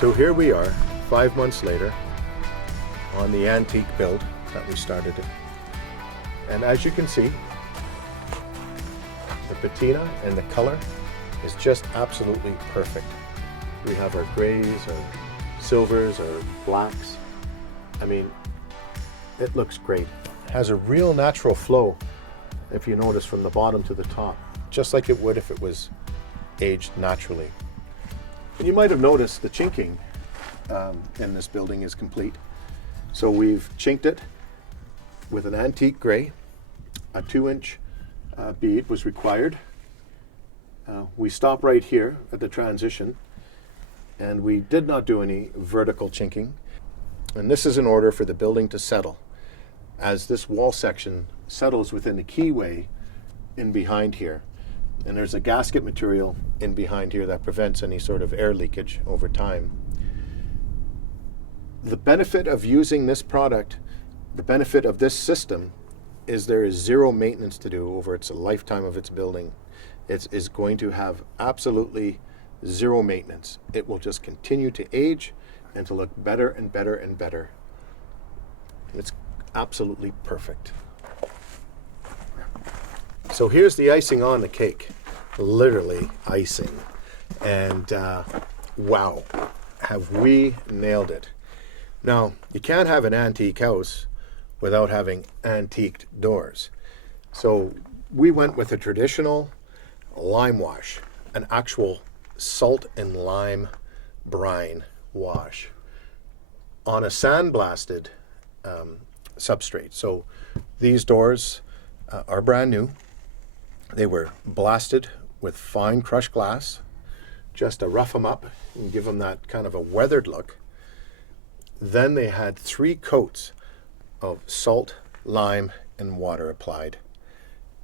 So here we are, 5 months later, on the antique build that we started it. And as you can see, the patina and the color is just absolutely perfect. We have our grays, our silvers, our blacks. I mean, it looks great. It has a real natural flow, if you notice, from the bottom to the top, just like it would if it was aged naturally. And you might have noticed the chinking in this building is complete. So we've chinked it with an antique gray. A 2-inch bead was required. We stop right here at the transition, and we did not do any vertical chinking. And this is in order for the building to settle, as this wall section settles within the keyway in behind here. And there's a gasket material in behind here that prevents any sort of air leakage over time. The benefit of using this product, the benefit of this system, is there is zero maintenance to do over its lifetime of its building. It is going to have absolutely zero maintenance. It will just continue to age and to look better and better and better. It's absolutely perfect. So here's the icing on the cake, literally icing. And wow, have we nailed it. Now, you can't have an antique house without having antiqued doors. So we went with a traditional lime wash, an actual salt and lime brine wash on a sandblasted substrate. So these doors are brand new. They were blasted with fine crushed glass just to rough them up and give them that kind of a weathered look. Then they had 3 coats of salt, lime, and water applied.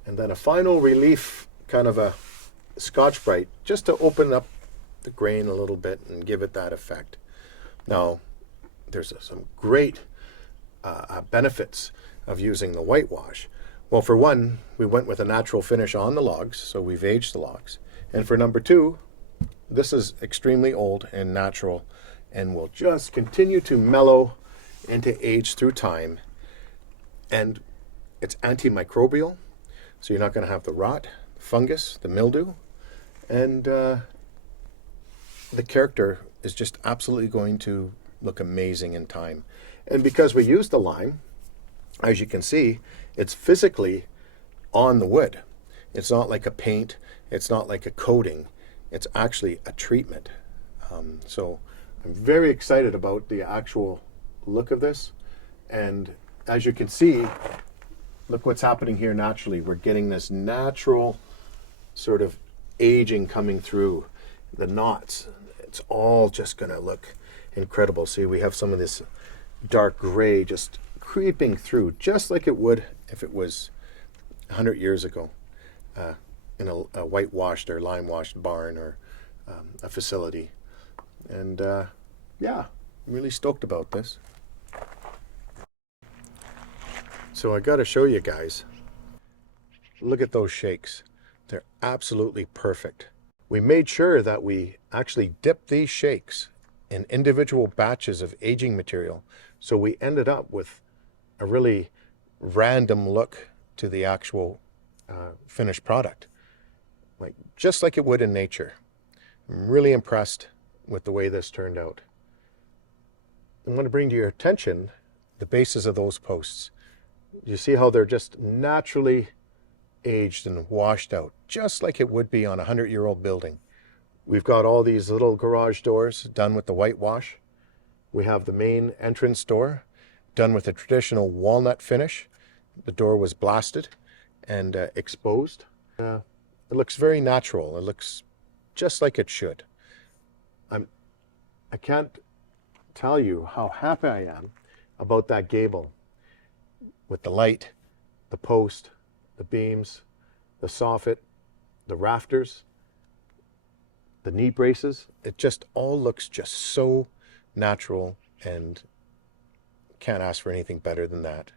And then a final relief, kind of a Scotch-Brite, just to open up the grain a little bit and give it that effect. Now, there's some great benefits of using the whitewash. Well, for one, we went with a natural finish on the logs, so we've aged the logs. And for number 2, this is extremely old and natural and will just continue to mellow and to age through time. And it's antimicrobial, so you're not going to have the rot, the fungus, the mildew, and the character is just absolutely going to look amazing in time. And because we used the lime, as you can see, it's physically on the wood. It's not like a paint, it's not like a coating, it's actually a treatment. So I'm very excited about the actual look of this. And as you can see, look what's happening here naturally. We're getting this natural sort of aging coming through the knots. It's all just going to look incredible. See, we have some of this dark gray just creeping through, just like it would if it was 100 years ago in a whitewashed or lime-washed barn or a facility. And yeah, I'm really stoked about this. So I got to show you guys. Look at those shakes. They're absolutely perfect. We made sure that we actually dipped these shakes in individual batches of aging material. So we ended up with a really random look to the actual finished product, just like it would in nature. I'm really impressed with the way this turned out. I'm going to bring to your attention the bases of those posts. You see how they're just naturally aged and washed out, just like it would be on a 100-year-old building. We've got all these little garage doors done with the whitewash. We have the main entrance door done with a traditional walnut finish. The door was blasted and exposed. It looks very natural. It looks just like it should. I can't tell you how happy I am about that gable with the light, the post, the beams, the soffit, the rafters, the knee braces. It just all looks just so natural, and can't ask for anything better than that.